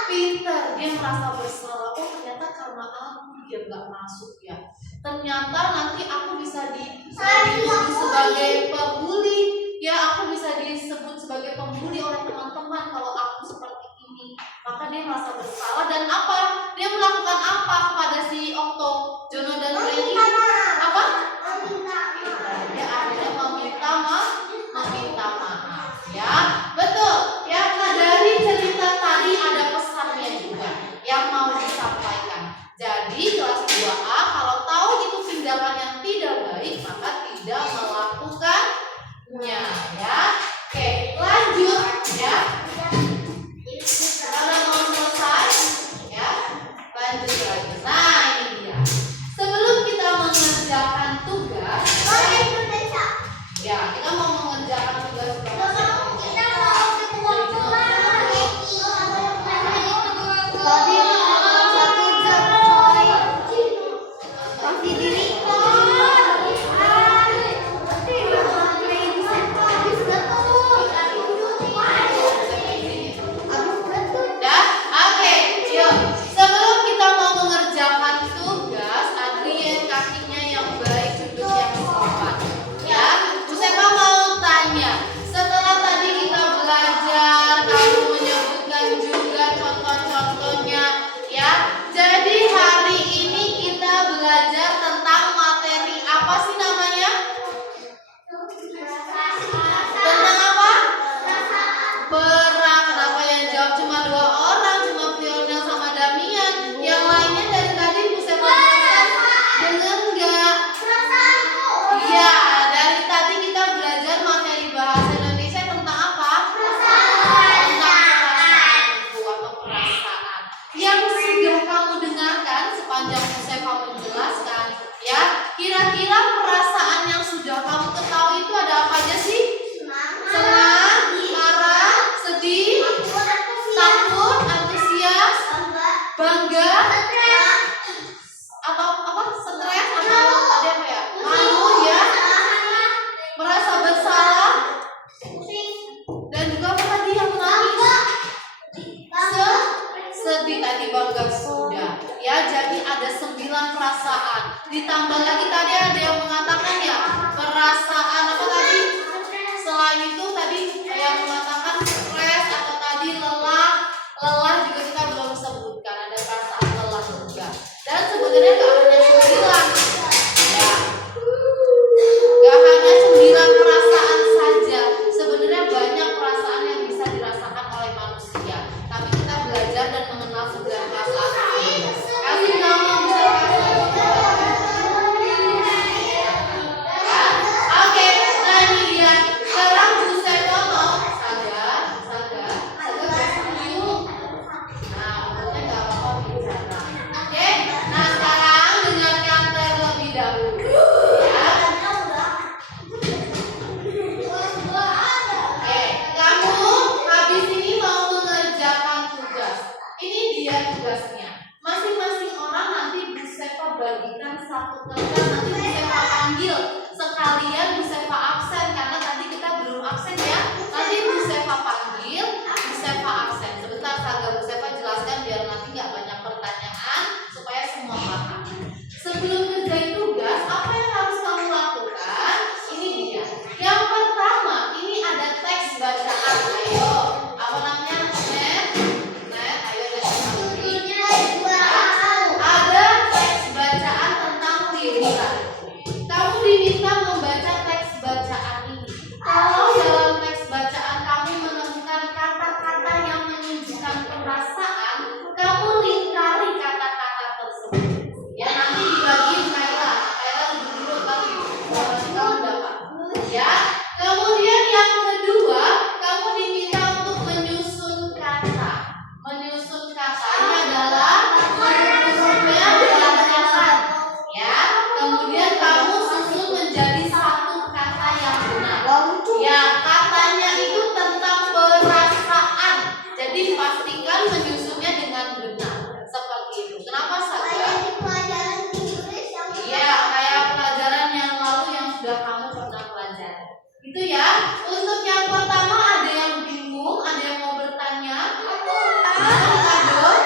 Pintar, dia merasa bersalah. Oh ternyata karena aku dia nggak masuk ya. Ternyata nanti aku bisa dituduh sebagai pembuli. Ya aku bisa disebut sebagai pembuli oleh teman-teman kalau aku seperti ini. Maka dia merasa bersalah dan apa? Dia melakukan apa kepada si Okto, Jono dan Frankie? Apa? Dia akhirnya meminta maaf. Ya betul. Ya nah dari cerita tadi ada pesannya juga yang mau disampaikan. Jadi kelas 2A kalau tahu itu tindakan yang tidak baik maka tidak melakukannya ya. Oke, lanjut ya. Kalau mau selesai ya, lanjut lagi. Nah, ini dia. Sebelum kita mengerjakan tugas, ya, kita mau mengerjakan tugas Tadi Itu ya. Untuk yang pertama ada yang bingung, ada yang mau bertanya. Aduh.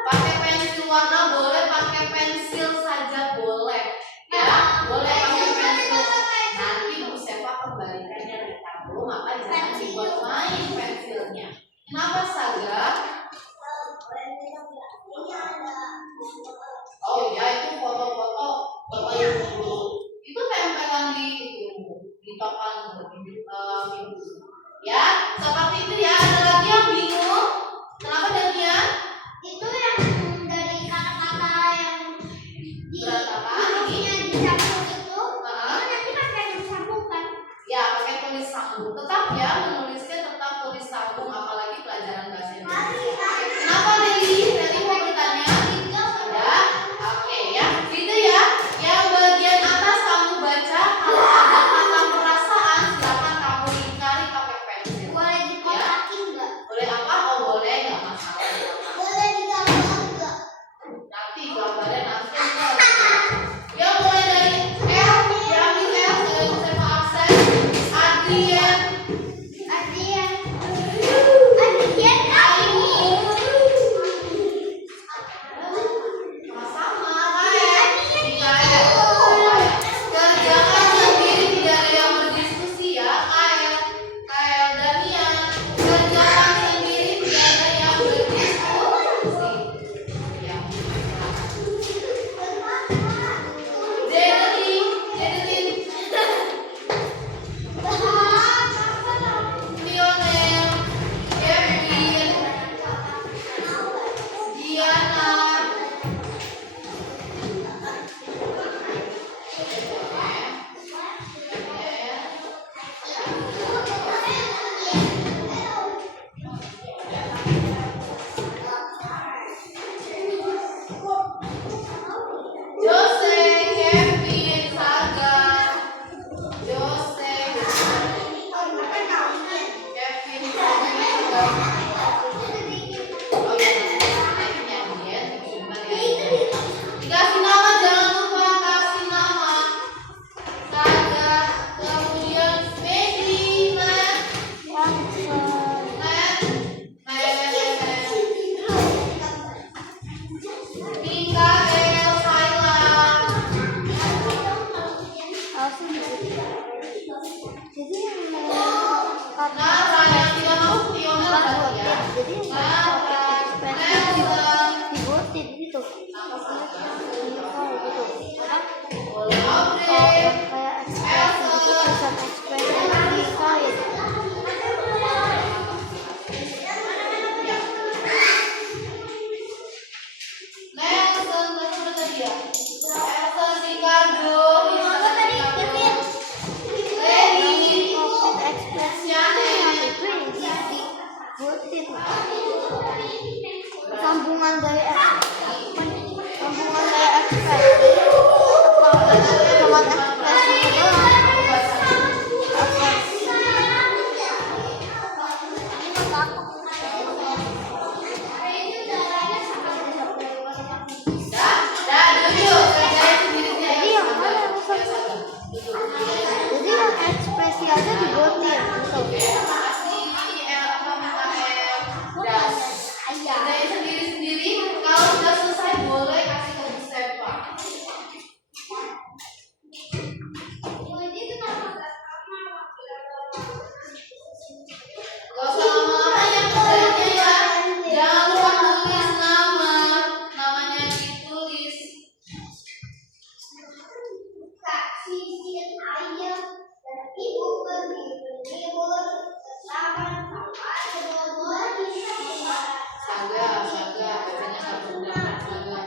Pakai pensil warna boleh, pakai pensil saja boleh. Ya, boleh pakai pensil. Nanti Bu Seva kembalikannya di tablo, maka jangan dibuat main pensilnya. Kenapa Saga? Oh ya, itu foto-foto bapak ibu. Itu tempelan di papan pintu. Ya, seperti itu ya. Ada lagi yang bingung? Kenapa Danian? Itu yang dari kata-kata yang Berantakan ini? disambung itu, Heeh. nanti pakai disambung kan? Ya, pakai tulis sambung. Tetap ya, menulisnya tetap tulis sambung, apalagi pelajaran bahasa Indonesia. Kenapa Nelly? Nelly mau bertanya? Ya, oke ya. Itu ya. Yang bagian atas kamu baca, kalau ada kata perasaan, silakan kamu lingkari pakai pensil. Boleh dikotakin nggak? Boleh apa? Oh boleh, nggak masalah. Boleh digambar nggak? Nanti gambarnya nanti enggak. Ya mulai dari Yamin dari Seva absen, Adrian, Adrian, sama Kael. Kerjakan sendiri, tidak ada yang berdiskusi ya. Kael Danian, kerjakan sendiri, tidak ada yang berdiskusi. Ya. Jadelin, Lionel, Kevin, Diana. Jose, Kevin, Saga, Jose, Kevin, Saga. Oh iya, nyanyian, sebentar ya. Dikasih nama, jangan lupa kasih nama. Saga, kemudian Maggie, Matt, Mikael, Kayla. Nara yang tidak masuk Lionel tadi ya. Nara, Nelson, apa saja. Boleh Audrey, Elsa. Nelson, betul tadi ya. Nelson, Ricardo, Lady, Sambungan dari ekspresi lewat ekspresi itu Jadi yang mana jadi yang ekspresi aja dibotin Kerjain sendiri-sendiri. Kalau sudah selesai boleh kasih ke Bu Seva. Gak usah lama-lama ya kerjanya ya. Jangan lupa tulis nama. Namanya ditulis. Saga, bacanya gak benar. Saga.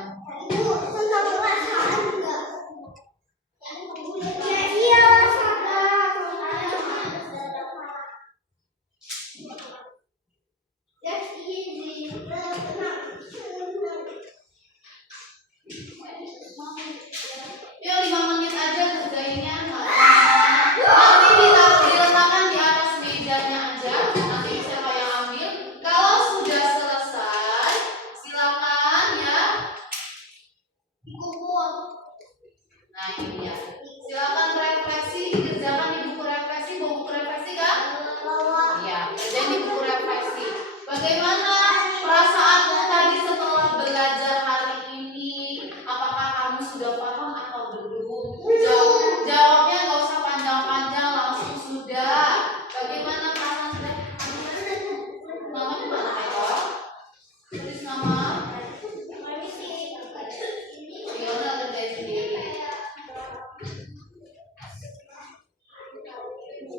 Yuk 5 menit aja kerjainnya. Nanti diletakkan di atas mejanya aja. Nanti siapa yang ambil. Kalau sudah selesai, silakan ya. Nah ini dia. Silakan refleksi, dikerjakan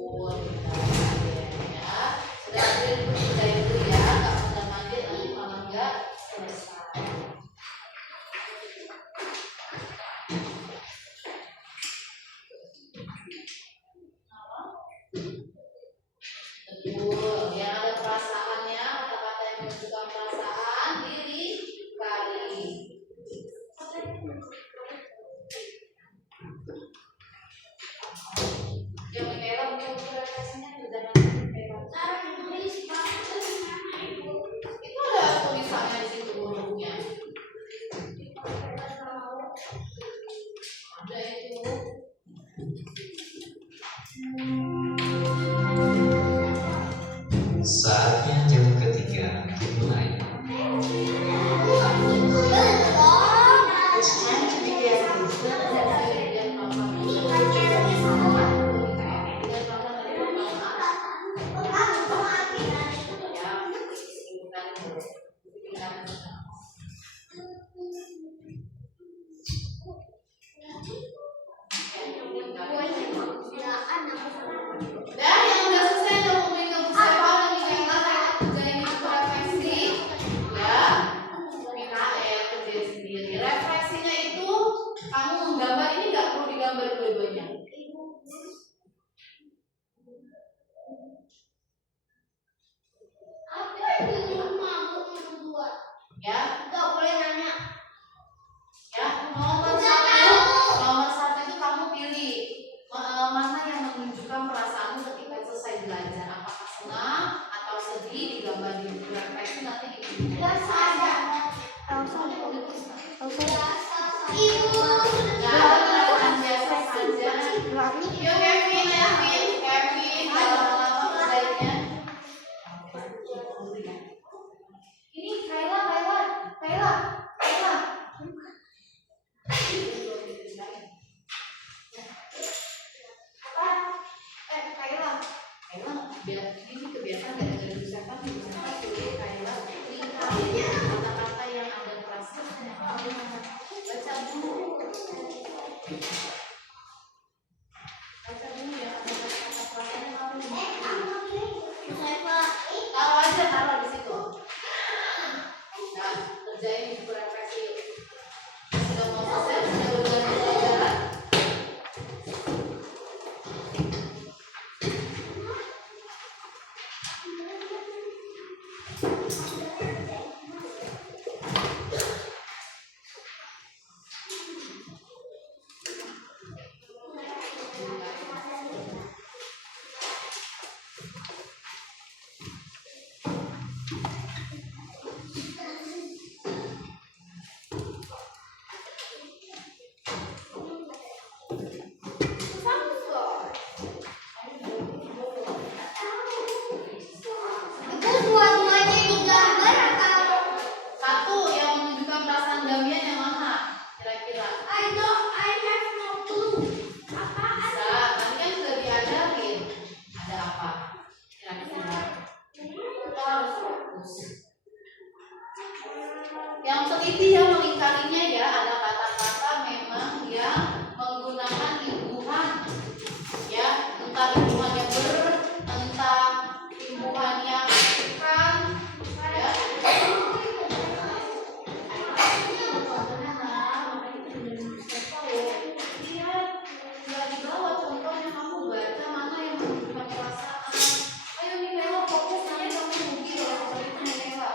betul ya. Sudah ambil kerja itu ya, nggak mudah mandir nanti malah nggak selesai. Betul, yang ada perasaannya, kata-kata yang menunjukkan perasaan diri kali. Yang merah untuk refleksinya juga itu ada tulisannya di situ hurufnya. Ada itu. Saatnya jam ketiga dimulai. It's time to begin. Dan yang udah selesai udah mau ke Mustafa dan Mikaela kerjain itu refleksi ya. Mikael kerjain sendiri. Refleksinya itu kamu menggambar ini nggak perlu digambar dua-duanya. Ya, ya nomor satu itu kamu pilih mana yang menunjukkan perasaanmu ketika selesai belajar, apakah senang atau sedih, digambar di buku refleksi nanti di buku. Ya, perasaan biasa saja. Yuk Kevin, lama-lama kerjainnya. Ini Kaila. Kaila, biar ini kebiasaan dari usahakan sulit Kaila kata-kata yang ada perasaan. Baca dulu ya kata-kata perasaan taruh di situ. Nah, kerjain buku refleksi yuk. Sudah mau selesai, sudah berbagi pelajaran. Satu yang menunjukkan perasaan Damian yang mana? Kira-kira? Bisa, tadi kan sudah diajarin. Ada apa? Kira-kira? Kita harus fokus. Yang teliti ya melingkarinya ya, ada kata-kata memang yang menggunakan imbuhan. Ya, entah imbuhan yang entah imbuhan yang kan, ya. Lihat, nggak dibawa contohnya, kamu baca mana yang menunjukkan perasaan. Ayo Mikaela, fokus nanti kamu rugi loh seperti itu Mikaela.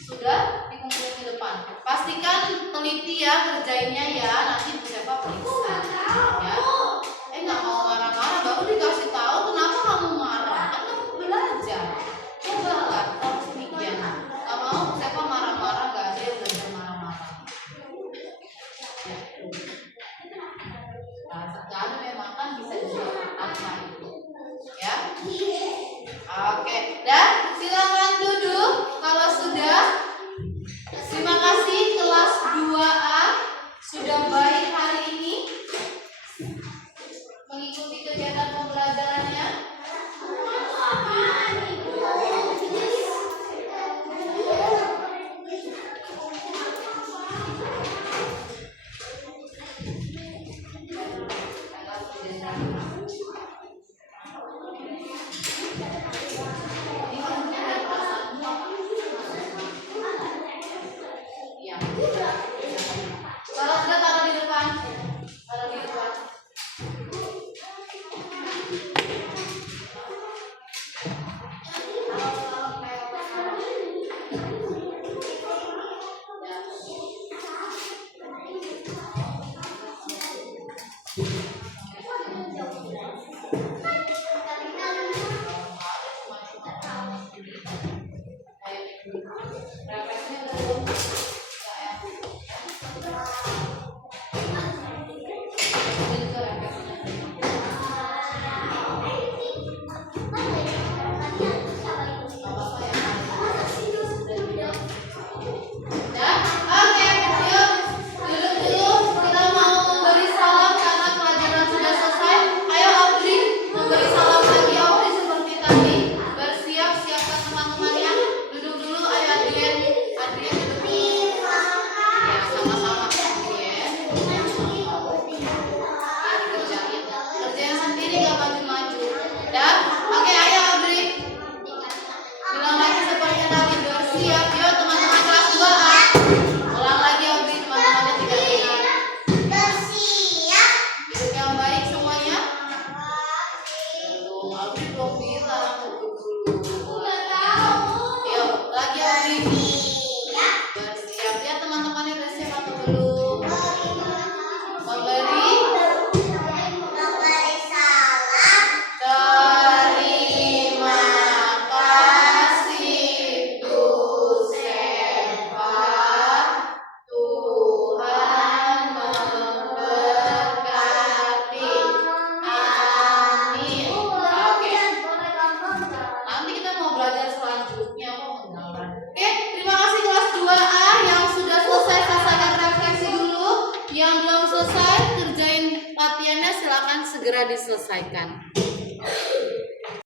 Sudah dikumpulin di depan. Pastikan teliti ya kerjainnya ya. Nanti Bu Seva periksa. Ya. Nggak mau marah-marah, baru dikasih tahu kenapa kamu marah. Kan kamu belajar. Coba lah, harus demikian. Nggak mau Bu Seva marah-marah, nggak ada yang belajar marah-marah. Ya. Nah, sekali memang kan bisa apa itu. Ya. Oke, dan silakan duduk kalau sudah. Terima kasih kelas 2A sudah baik hari ini mengikuti kegiatan pembelajarannya. Ya. Kalau sudah taruh di depan. Taruh di depan. Yang belum selesai kerjain latihannya silakan segera diselesaikan.